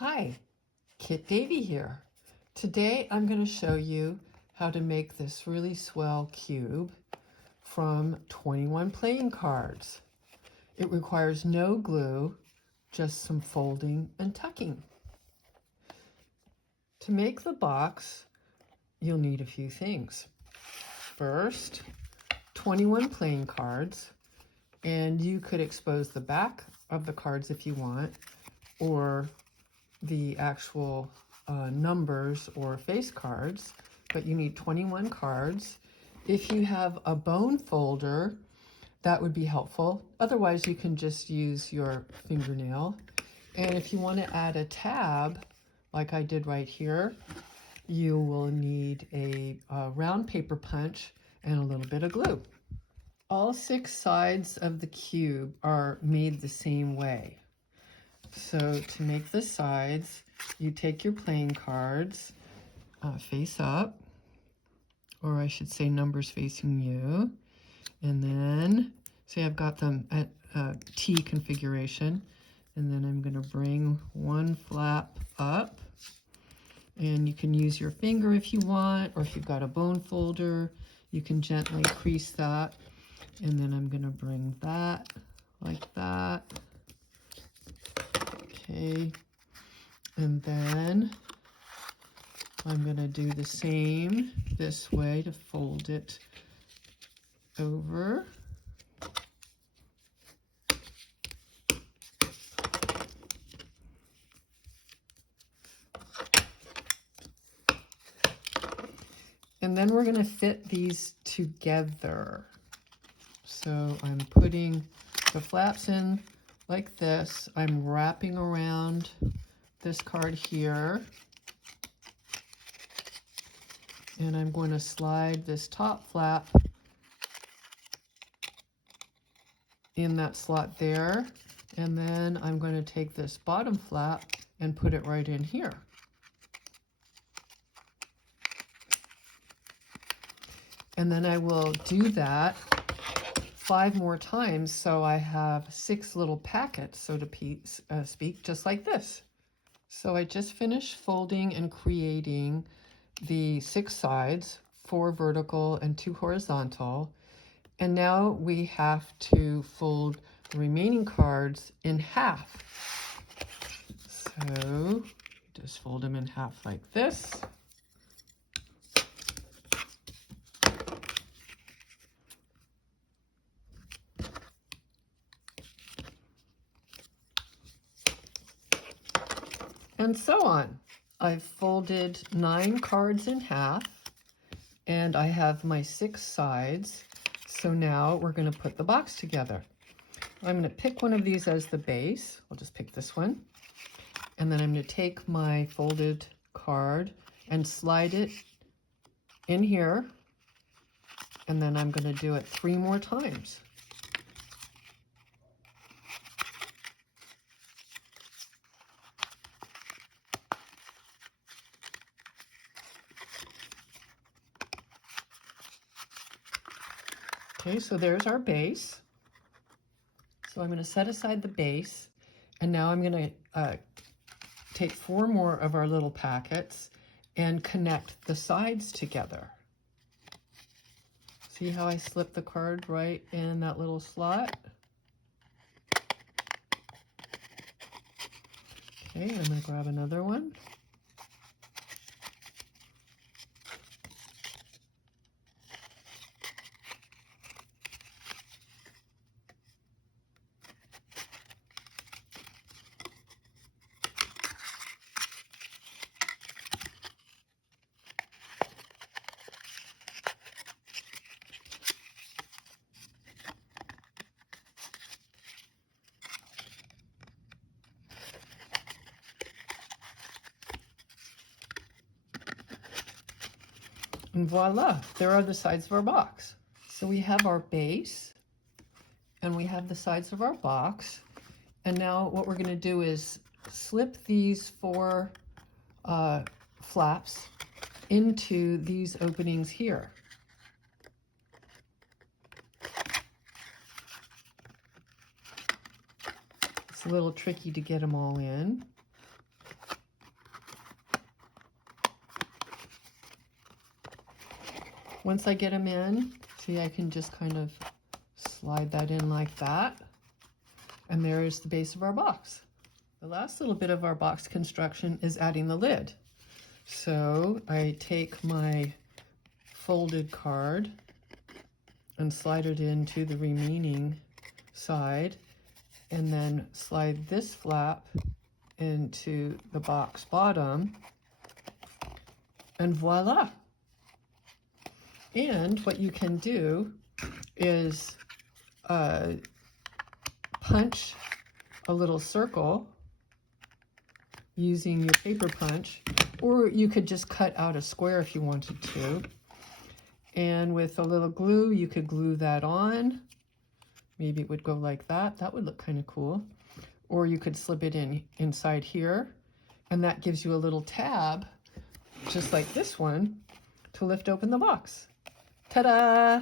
Hi, Kit Davy here. Today I'm going to show you how to make this really swell cube from 21 playing cards. It requires no glue, just some folding and tucking. To make the box, you'll need a few things. First, 21 playing cards, and you could expose the back of the cards if you want, or the actual numbers or face cards, but you need 21 cards. If you have a bone folder, that would be helpful. Otherwise, you can just use your fingernail. And if you want to add a tab, like I did right here, you will need a round paper punch and a little bit of glue. All 6 sides of the cube are made the same way. So to make the sides, you take your playing cards face up, or I should say numbers facing you, and then, say I've got them at T configuration, and then I'm going to bring one flap up, and you can use your finger if you want, or if you've got a bone folder, you can gently crease that, and then I'm going to bring that like that. Okay, and then I'm going to do the same this way to fold it over. And then we're going to fit these together. So I'm putting the flaps in like this. I'm wrapping around this card here. And I'm going to slide this top flap in that slot there. And then I'm going to take this bottom flap and put it right in here. And then I will do that 5 more times, so I have 6 little packets, so to speak, just like this. So I just finished folding and creating the 6 sides, 4 vertical and 2 horizontal. And now we have to fold the remaining cards in half. So just fold them in half like this. And so on. I've folded 9 cards in half, and I have my 6 sides. So now we're going to put the box together. I'm going to pick one of these as the base. I'll just pick this one. And then I'm going to take my folded card and slide it in here. And then I'm going to do it 3 more times. Okay, so there's our base. So I'm going to set aside the base, and now I'm going to take 4 more of our little packets and connect the sides together. See how I slipped the card right in that little slot? Okay, I'm going to grab another one. And voila, there are the sides of our box. So we have our base, and we have the sides of our box. And now what we're going to do is slip these 4 flaps into these openings here. It's a little tricky to get them all in. once I get them in, see, I can just kind of slide that in like that. And there is the base of our box. The last little bit of our box construction is adding the lid. So I take my folded card and slide it into the remaining side, and then slide this flap into the box bottom, and voila. And what you can do is punch a little circle using your paper punch, or you could just cut out a square if you wanted to. And with a little glue, you could glue that on. Maybe it would go like that. That would look kind of cool. Or you could slip it in inside here, and that gives you a little tab, just like this one, to lift open the box. Ta-da!